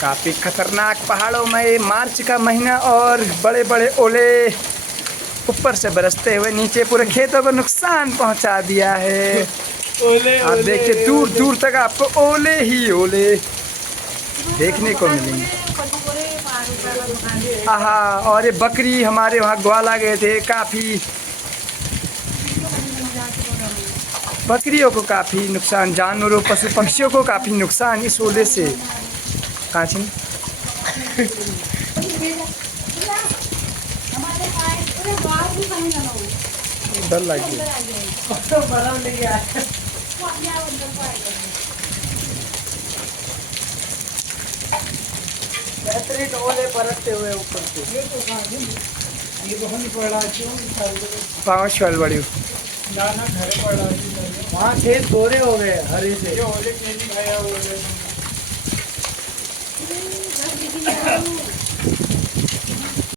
काफी खतरनाक पहाड़ों में मार्च का महीना और बड़े बड़े ओले ऊपर से बरसते हुए नीचे पूरे खेतों को नुकसान पहुंचा दिया है। ओले आप देखिए दूर दूर तक आपको ओले ही ओले देखने को मिलेंगे। आहा, और ये बकरी हमारे वहाँ ग्वाला गए थे, काफ़ी बकरियों को काफ़ी नुकसान, जानवरों पशु पक्षियों को काफ़ी नुकसान इस ओले से। कांची डर लग गया। बेहतरीन ओले परतते हुए ऊपर से। ये तो नहीं पड़ा क्यों? 5 साल बड़ी ना घरे पड़ा। वहाँ खेत गोरे हो गए हरे से। ये ओले नहीं खाया ओले।